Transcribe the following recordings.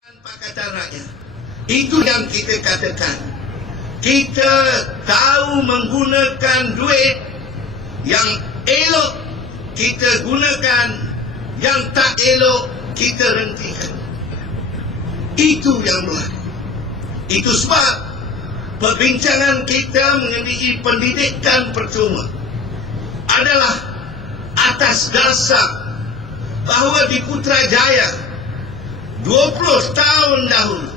Pakatan Rakyat. Itu yang kita katakan. Kita tahu menggunakan duit yang elok, kita gunakan, yang tak elok kita hentikan. Itu yang berlaku. Itu sebab perbincangan kita mengenai pendidikan percuma adalah atas dasar bahawa di Putrajaya 20 tahun dahulu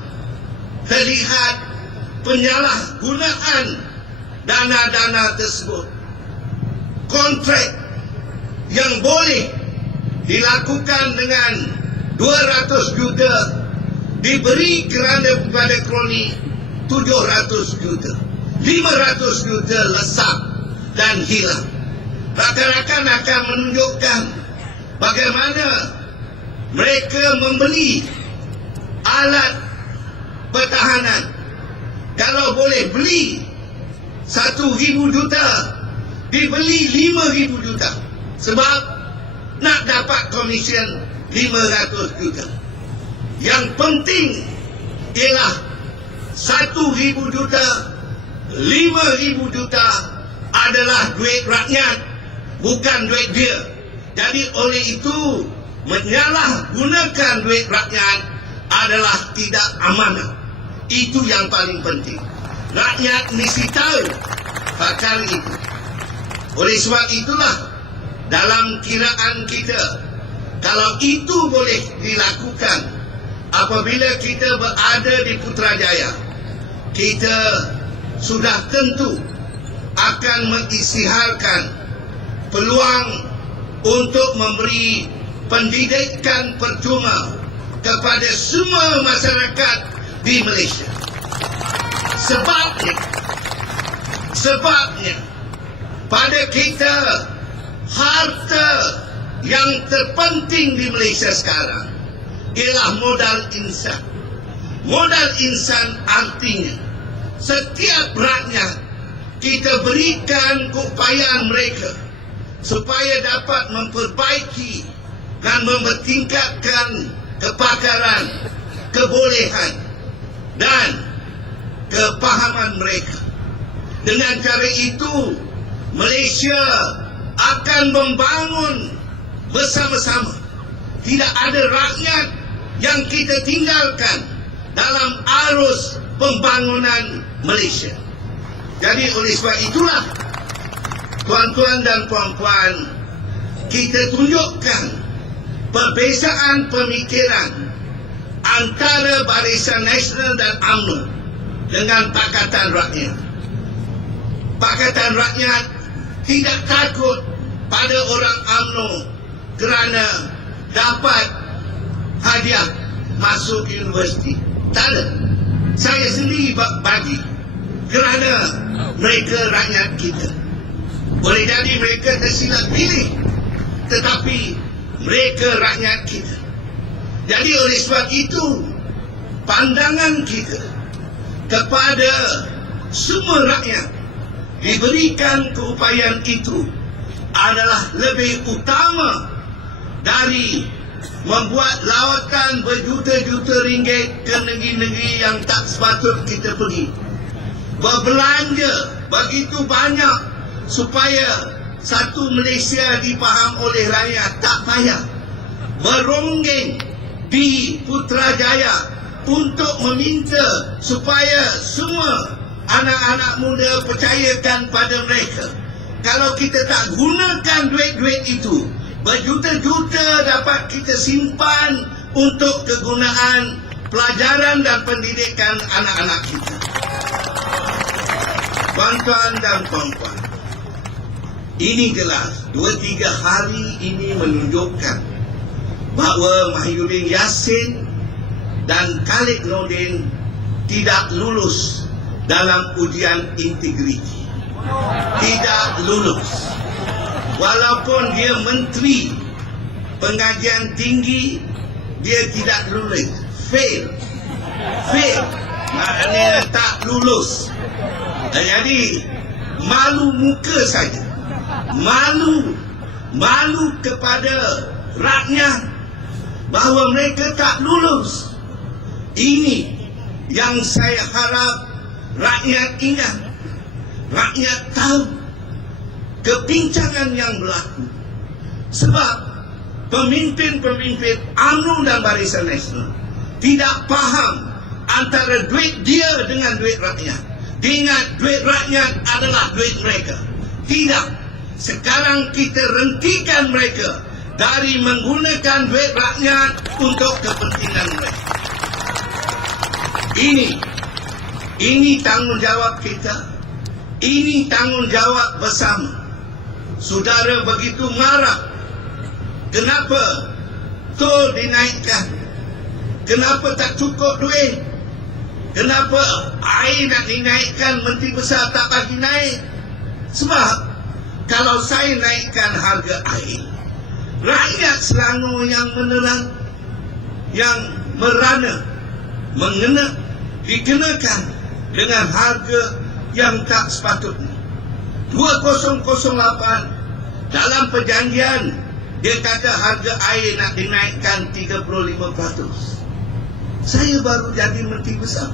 terlihat penyalahgunaan dana-dana tersebut. Kontrak yang boleh dilakukan dengan 200 juta diberi kerana kepada kroni 700 juta. 500 juta lesak dan hilang. Rakan-rakan akan menunjukkan bagaimana mereka membeli alat pertahanan. Kalau boleh beli 1,000 juta, dibeli 5,000 juta. Sebab nak dapat komisen 500 juta. Yang penting ialah 1,000 juta, 5,000 juta adalah duit rakyat, bukan duit dia. Jadi oleh itu menyalahgunakan duit rakyat adalah tidak amanah. Itu yang paling penting. Rakyat mesti tahu perkara itu. Oleh sebab itulah dalam kiraan kita, kalau itu boleh dilakukan apabila kita berada di Putrajaya, kita sudah tentu akan mengisytiharkan peluang untuk memberi pendidikan percuma kepada semua masyarakat di Malaysia. Sebabnya pada kita harta yang terpenting di Malaysia sekarang ialah modal insan. Modal insan artinya setiap rakyat kita berikan keupayaan mereka supaya dapat memperbaiki dan mempertingkatkan kepakaran, kebolehan dan kepahaman mereka. Dengan cara itu, Malaysia akan membangun bersama-sama. Tidak ada rakyat yang kita tinggalkan dalam arus pembangunan Malaysia. Jadi oleh sebab itulah, tuan-tuan dan puan-puan, kita tunjukkan perbezaan pemikiran antara Barisan Nasional dan UMNO dengan Pakatan Rakyat. Pakatan Rakyat tidak takut pada orang UMNO kerana dapat hadiah masuk universiti. Tak ada. Saya sendiri bagi kerana mereka rakyat kita. Boleh jadi mereka tersilap pilih, tetapi mereka rakyat kita. Jadi oleh sebab itu, pandangan kita kepada semua rakyat diberikan keupayaan itu adalah lebih utama dari membuat lawatan berjuta-juta ringgit ke negeri-negeri yang tak sepatut kita pergi. Berbelanja begitu banyak supaya satu Malaysia dipaham oleh rakyat, tak payah. Beronggeng di Putrajaya untuk meminta supaya semua anak-anak muda percayakan pada mereka. Kalau kita tak gunakan duit-duit itu, berjuta-juta dapat kita simpan untuk kegunaan pelajaran dan pendidikan anak-anak kita. Tuan-tuan dan puan-puan, ini jelas 2-3 hari ini menunjukkan bahawa Mahyudin Yassin dan Khalid Nordin tidak lulus dalam ujian integriti. Tidak lulus. Walaupun dia menteri pengajian tinggi, dia tidak lulus. Fail. Maknanya tak lulus. Jadi malu muka saja. Malu kepada rakyat bahawa mereka tak lulus. Ini yang saya harap rakyat ingat, rakyat tahu kebincangan yang berlaku. Sebab pemimpin-pemimpin UMNO dan Barisan Nasional tidak faham antara duit dia dengan duit rakyat. Dia ingat duit rakyat adalah duit mereka. Tidak. Sekarang kita hentikan mereka dari menggunakan duit rakyat untuk kepentingan mereka. Ini tanggungjawab kita. Ini tanggungjawab bersama. Saudara begitu marah. Kenapa tol dinaikkan? Kenapa tak cukup duit? Kenapa air nak dinaikkan, Menteri Besar tak bagi naik? Sebab kalau saya naikkan harga air, rakyat Selangor yang menerang, yang merana, dikenakan dengan harga yang tak sepatutnya. 2008 dalam perjanjian dia kata harga air nak dinaikkan 35%. Saya baru jadi Menteri Besar.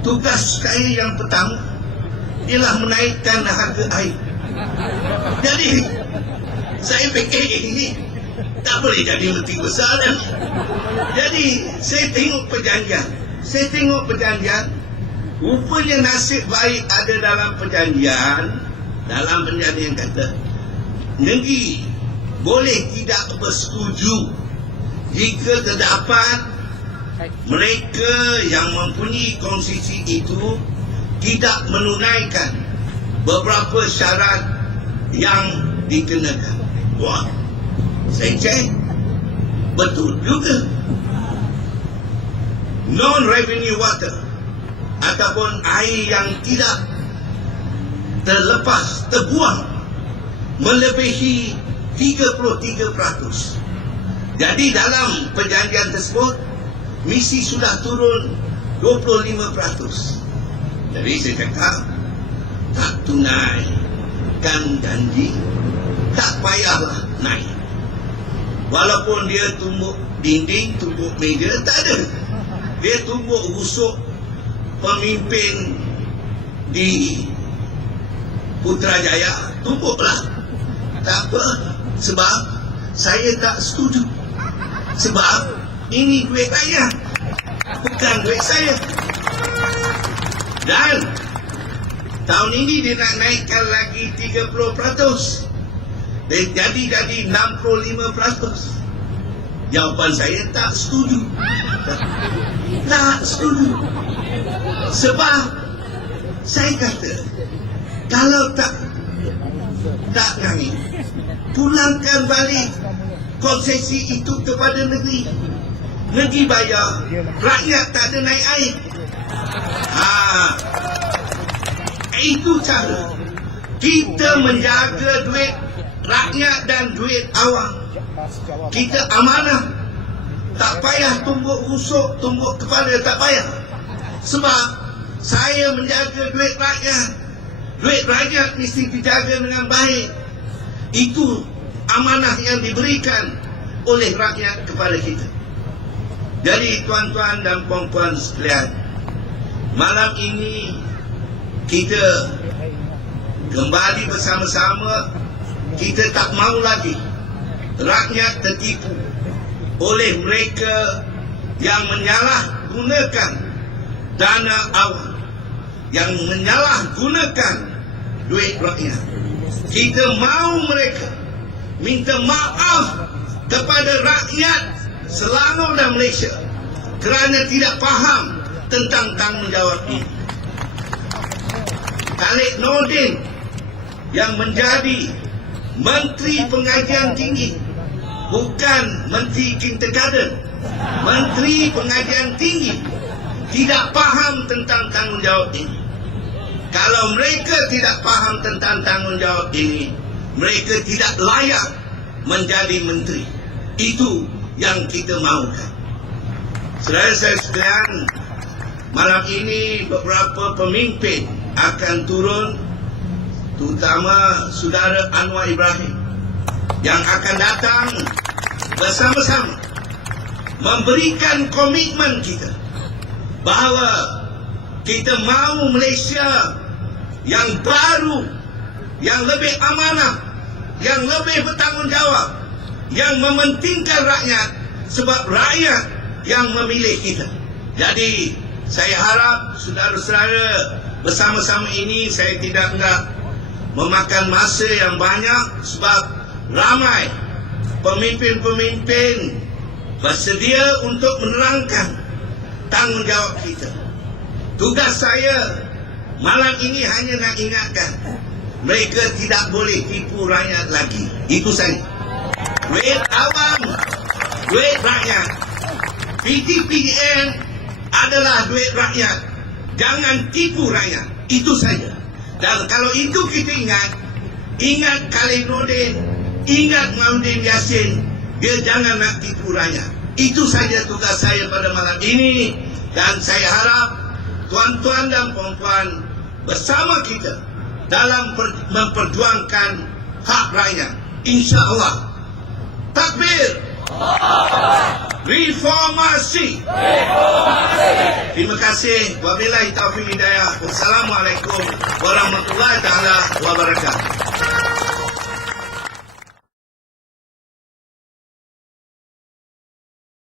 Tugas saya yang pertama ialah menaikkan harga air. Jadi saya fikir ini tak boleh jadi Menteri Besar dah. Jadi saya tengok perjanjian. Rupanya nasib baik ada dalam perjanjian. Dalam perjanjian kata negeri boleh tidak bersetuju jika terdapat mereka yang mempunyai konsesi itu tidak menunaikan beberapa syarat yang dikenakan. Wah, saya cek betul juga. Non-revenue water ataupun air yang tidak terbuang melebihi 33%. Jadi dalam perjanjian tersebut misi sudah turun 25%. Jadi saya cakap tak tunaikan janji, tak payahlah naik. Walaupun dia tumbuk dinding, tumbuk meja, tak ada. Dia tumbuk rusuk pemimpin di Putrajaya, tumbuklah. Tak apa, sebab saya tak setuju. Sebab ini duit rakyat, bukan duit saya. Dan tahun ini dia nak naikkan lagi 30%. Jadi 65%. Jawapan saya tak setuju. Tak setuju. Sebab saya kata kalau tak naik, pulangkan balik konsesi itu kepada negeri. Negeri bayar, rakyat tak ada naik air. Itu cara kita menjaga duit rakyat dan duit awam. Kita amanah. Tak payah tumbuk rusuk, tumbuk kepala, tak payah. Sebab saya menjaga duit rakyat. Duit rakyat mesti dijaga dengan baik. Itu amanah yang diberikan oleh rakyat kepada kita. Jadi tuan-tuan dan puan-puan sekalian, malam ini kita kembali bersama-sama. Kita tak mahu lagi rakyat tertipu oleh mereka yang menyalahgunakan dana awam, yang menyalahgunakan duit rakyat. Kita mahu mereka minta maaf kepada rakyat Selangor dan Malaysia kerana tidak faham tentang tanggungjawab ini. Khalid Nordin yang menjadi Menteri Pengajian Tinggi, bukan Menteri Kindergarten, Menteri Pengajian Tinggi, tidak faham tentang tanggungjawab ini. Kalau mereka tidak faham tentang tanggungjawab ini, mereka tidak layak menjadi menteri. Itu yang kita mahukan. Saudara-saudara sekalian, malam ini beberapa pemimpin akan turun, terutama saudara Anwar Ibrahim, yang akan datang bersama-sama memberikan komitmen kita bahawa kita mahu Malaysia yang baru, yang lebih amanah, yang lebih bertanggungjawab, yang mementingkan rakyat, sebab rakyat yang memilih kita. Jadi saya harap saudara-saudara bersama-sama ini, saya tidak nak memakan masa yang banyak sebab ramai pemimpin-pemimpin bersedia untuk menerangkan tanggungjawab kita. Tugas saya malam ini hanya nak ingatkan, mereka tidak boleh tipu rakyat lagi. Itu saja. Duit awam, duit rakyat. PTPDN adalah duit rakyat. Jangan tipu rakyat. Itu saja. Dan kalau itu kita ingat Khalid Nordin, ingat Maudin Yassin, dia jangan nak tipu rakyat. Itu saja tugas saya pada malam ini. Dan saya harap tuan-tuan dan puan-puan bersama kita dalam memperjuangkan hak rakyat. InsyaAllah. Takbir. Reformasi. Terima kasih. Wabillahi taufiq hidayah. Wassalamualaikum warahmatullahi taala wabarakatuh.